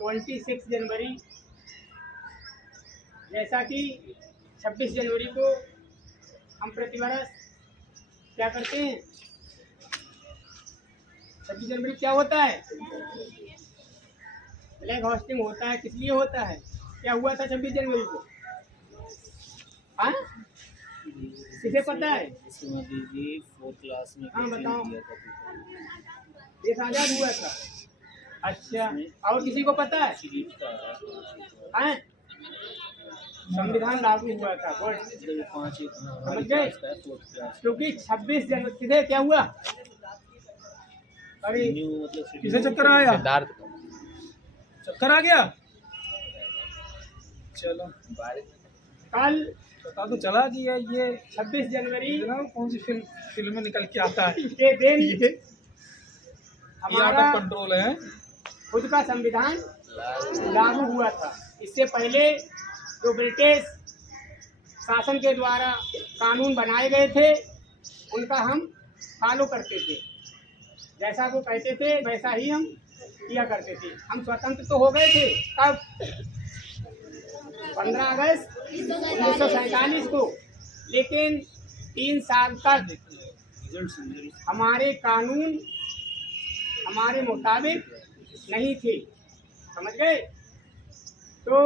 26 जनवरी, जैसा कि 26 जनवरी को हम प्रतिवर्ष क्या करते हैं। 26 जनवरी क्या होता है? फ्लैग होस्टिंग होता है। किस लिए होता है? क्या हुआ था 26 जनवरी को? हाँ, किसे पता है? हाँ बताओ। देश आजाद हुआ था। अच्छा, और किसी को पता है? हाँ, संविधान लागू हुआ था। समझ गए? क्योंकि 26 जनवरी किसे क्या हुआ? अरे किसे चक्कर आया? चक्कर आ गया। चलो कल पता तो चला कि ये 26 जनवरी कौन सी फिल्म में निकल के आता है के दिन हमारा कंट्रोल है, खुद का संविधान लागू हुआ था। इससे पहले जो ब्रिटिश शासन के द्वारा कानून बनाए गए थे उनका हम फॉलो करते थे। जैसा वो कहते थे वैसा ही हम किया करते थे। हम स्वतंत्र तो हो गए थे कब? 15 अगस्त 1947 को, लेकिन 3 साल तक हमारे कानून हमारे मुताबिक नहीं थे। समझ गए? तो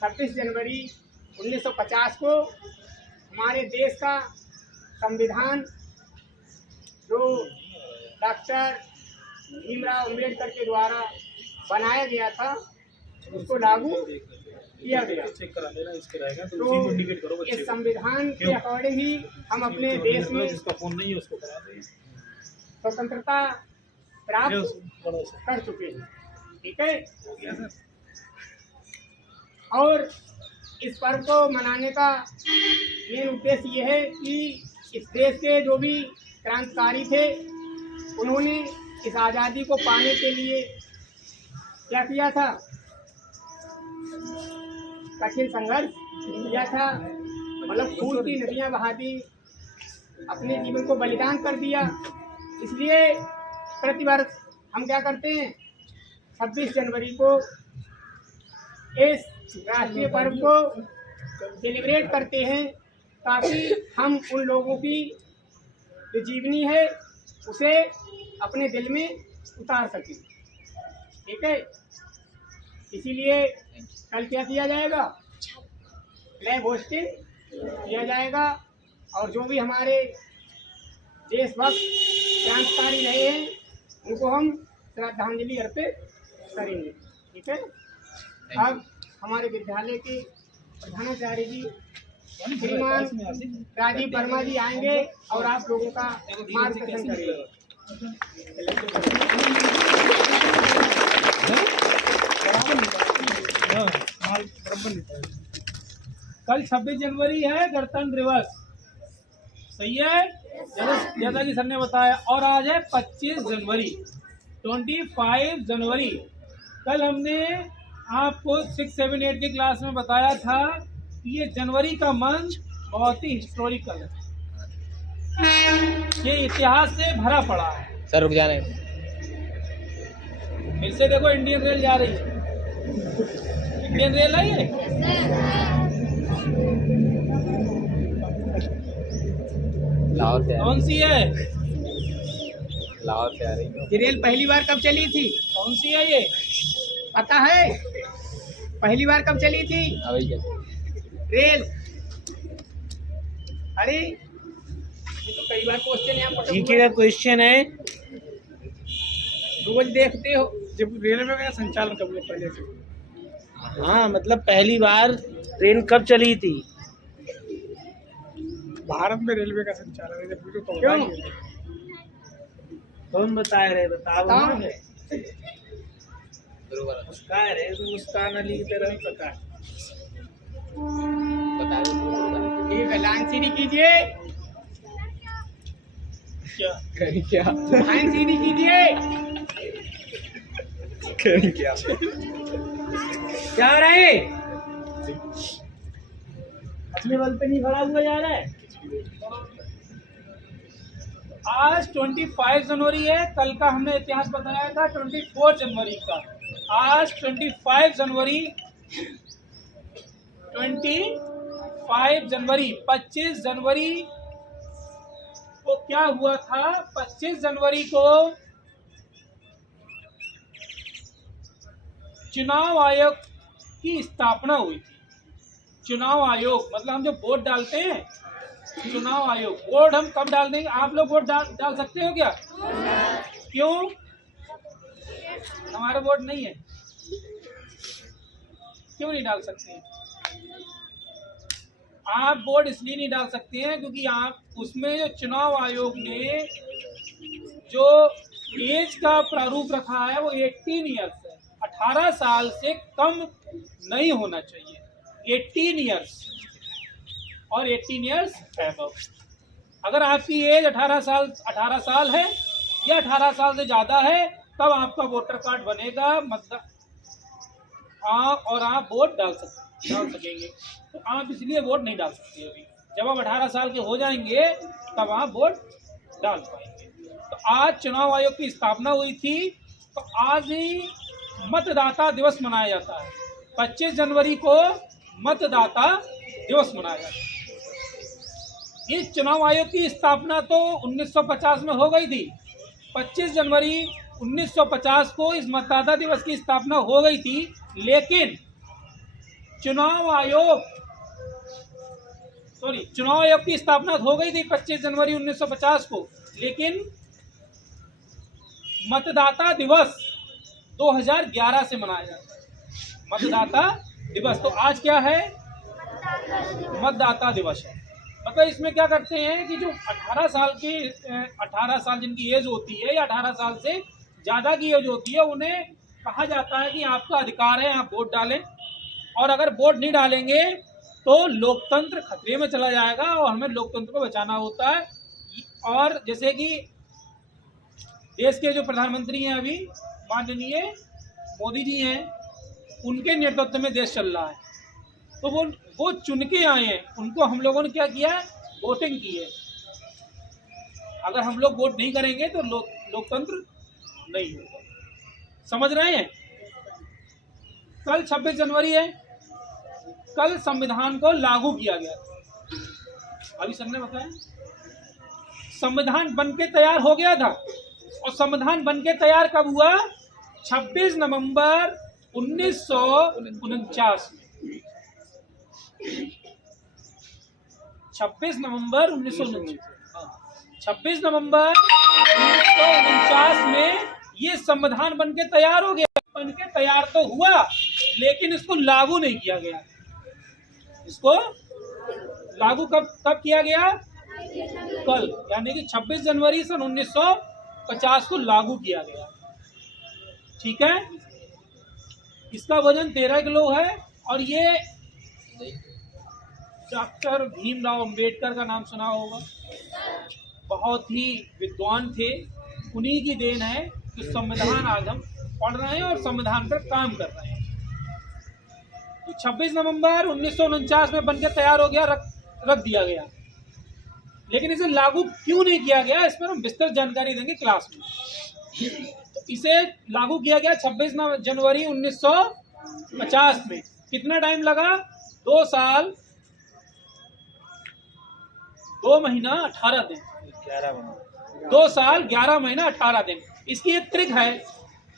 26 जनवरी 1950 को हमारे देश का संविधान जो डॉक्टर भीमराव अम्बेडकर के द्वारा बनाया गया था उसको लागू किया गया। तो इस संविधान के अकॉर्डिंग ही हम अपने देश में स्वतंत्रता प्राप्त कर चुके हैं। ठीक है। और इस पर्व को मनाने का मेन उद्देश्य ये है कि इस देश के जो भी क्रांतिकारी थे उन्होंने इस आज़ादी को पाने के लिए क्या किया था? कठिन संघर्ष किया था। मतलब खून की नदियां बहा दी, अपने जीवन को बलिदान कर दिया। इसलिए प्रतिवर्ष हम क्या करते हैं? 26 जनवरी को इस राष्ट्रीय पर्व को सेलिब्रेट करते हैं ताकि हम उन लोगों की जो जीवनी है उसे अपने दिल में उतार सकें। ठीक है। इसीलिए कल क्या किया जाएगा? फ्लैग होस्टिंग किया जाएगा और जो भी हमारे देशभक्त क्रांतिकारी रहे हैं उनको हम श्रद्धांजलि अर्पित करेंगे। ठीक है। अब हमारे विद्यालय के प्रधानाचार्य जी श्रीमान राजीव वर्मा जी आएंगे और आप लोगों का मार्गदर्शन करेंगे। कल 26 जनवरी है, गणतंत्र दिवस। सही है, जैसा कि सर ने बताया। और आज है 25 जनवरी, 25 जनवरी। कल हमने आपको 6, 7, 8 की क्लास में बताया था कि ये जनवरी का मंथ बहुत ही हिस्टोरिकल है, ये इतिहास से भरा पड़ा है। सर रुक जाने, फिर से देखो इंडियन रेल जा रही है। इंडियन रेल है ये। लाहौर से कौन सी है? लाहौर से आ रही है। ये रेल पहली बार कब चली थी? कौन सी है ये पता है? पहली बार कब चली थी रेल? अरे ये तो कई बार क्वेश्चन यहाँ पर क्वेश्चन है, रोज देखते हो जब रेलवे का संचालन कब हुआ पहले से? हाँ, मतलब पहली बार ट्रेन कब चली थी भारत में? रेलवे का संचालन तो क्यों? कौन बताए रहे? बताओ। मुस्कान है, मुस्कान अली की तरह पता है। ठीक है, लाइन सीधी कीजिए। क्या लाइन सीधी कीजिए। क्या हो रहा है? असली बल पे नहीं खड़ा हुआ जा रहा है। आज 25 जनवरी है, कल का हमने इतिहास बताया था 24 जनवरी का। आज 25 जनवरी 25 जनवरी को क्या हुआ था? 25 जनवरी को चुनाव आयोग की स्थापना हुई थी। चुनाव आयोग मतलब हम जो वोट डालते हैं, चुनाव आयोग। वोट हम कब डाल देंगे? आप लोग वोट डाल सकते हो क्या? क्यों? हमारा वोट नहीं है। क्यों नहीं डाल सकते हैं? आप वोट इसलिए नहीं डाल सकते हैं क्योंकि आप उसमें जो चुनाव आयोग ने जो एज का प्रारूप रखा है वो 18 ईयर्स है। 18 साल से कम नहीं होना चाहिए। 18 ईयर्स और 18 ईयर्स अबव। अगर आपकी एज 18 साल है या 18 साल से ज़्यादा है तब आपका वोटर कार्ड बनेगा, और आप वोट डाल सकेंगे। तो आप इसलिए वोट नहीं डाल सकते अभी। जब आप 18 साल के हो जाएंगे तब आप वोट डाल पाएंगे। तो आज चुनाव आयोग की स्थापना हुई थी, तो आज ही मतदाता दिवस मनाया जाता है। 25 जनवरी को मतदाता दिवस मनाया जाता है। इस चुनाव आयोग की स्थापना तो 1950 में हो गई थी। 25 जनवरी 1950 को इस मतदाता दिवस की स्थापना हो गई थी, लेकिन चुनाव आयोग की स्थापना हो गई थी 25 जनवरी 1950 को, लेकिन मतदाता दिवस 2011 से मनाया जाता है। मतदाता दिवस। तो आज क्या है? मतदाता दिवस है। मतलब इसमें क्या करते हैं कि जो 18 साल जिनकी एज होती है या 18 साल से ज़्यादा की एज होती है, उन्हें कहा जाता है कि आपका अधिकार है, आप वोट डालें। और अगर वोट नहीं डालेंगे तो लोकतंत्र खतरे में चला जाएगा और हमें लोकतंत्र को बचाना होता है। और जैसे कि देश के जो प्रधानमंत्री हैं अभी माननीय मोदी जी हैं, उनके नेतृत्व में देश चल रहा है। तो वो चुन के आए हैं, उनको हम लोगों ने क्या किया है? वोटिंग की है। अगर हम लोग वोट नहीं करेंगे तो लोकतंत्र नहीं होगा। समझ रहे हैं? कल 26 जनवरी है। कल संविधान को लागू किया गया। अभी सर ने बताया संविधान बनके तैयार हो गया था। और संविधान बनके तैयार कब हुआ? 26 नवंबर 1949 में। 26 नवंबर 1949 में ये संविधान बनके तैयार हो गया। बनके तैयार तो हुआ, लेकिन इसको लागू नहीं किया गया। इसको लागू कब किया गया? कल, यानी कि 26 जनवरी सन 1950 को लागू किया गया। ठीक है। इसका वजन 13 किलो है। और ये डॉक्टर भीमराव अंबेडकर का नाम सुना होगा। बहुत ही विद्वान थे। उन्हीं की देन है कि संविधान आज हम पढ़ रहे हैं और संविधान पर काम कर रहे हैं। तो 26 नवंबर 1949 में बनकर तैयार हो गया, रख दिया गया। लेकिन इसे लागू क्यों नहीं किया गया, इस पर हम विस्तृत जानकारी देंगे क्लास में। तो इसे लागू किया गया 26 जनवरी 1950 में। कितना टाइम लगा? 2 साल 2 महीना 18 दिन। 2 साल 11 महीना 18 दिन। इसकी एक ट्रिक है।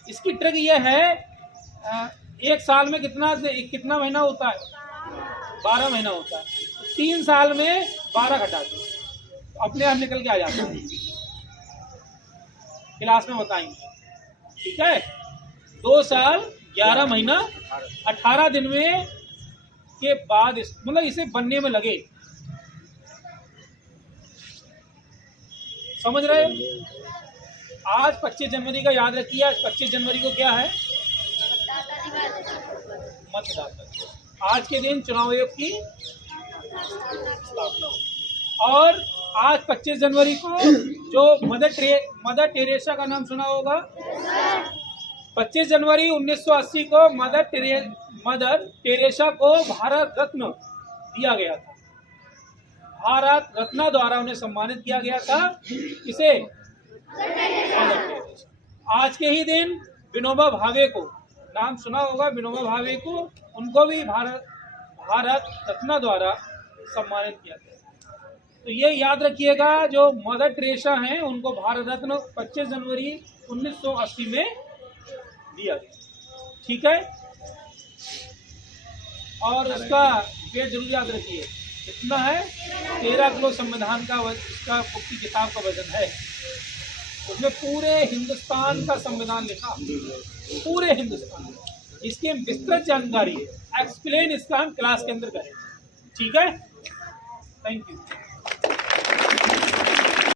इसकी ट्रिक ये है, एक साल में कितना महीना होता है? 12 महीना होता है। 3 साल में 12 घटा दो, तो अपने आप निकल के आ जाता है। क्लास में बताएंगे। ठीक है। 2 साल 11 महीना 18 दिन में के बाद मतलब इसे बनने में लगे। समझ रहे हो? आज 25 जनवरी का याद रखिए। आज 25 जनवरी को क्या है? मतदाता। आज के दिन चुनाव आयोग की स्थापना हुई। और आज 25 जनवरी को जो मदर टेरेसा का नाम सुना होगा। 25 जनवरी 1980 को मदर टेरेसा को भारत रत्न दिया गया था। भारत रत्न द्वारा उन्हें सम्मानित किया गया था। किसे? आज के ही दिन विनोबा भावे को, नाम सुना होगा विनोबा भावे को, उनको भी भारत रत्न द्वारा सम्मानित किया गया। तो ये याद रखिएगा, जो मदर टेरेसा हैं उनको भारत रत्न 25 जनवरी 1980 में दिया गया। ठीक है, और उसका डेट जरूर याद रखिए, कितना है? 13 किलो संविधान का इसका बुक की किताब का वजन है। उसमें पूरे हिंदुस्तान का संविधान लिखा, पूरे हिंदुस्तान। इसकी विस्तृत जानकारी एक्सप्लेन इसका हम क्लास के अंदर करें। ठीक है, थैंक यू।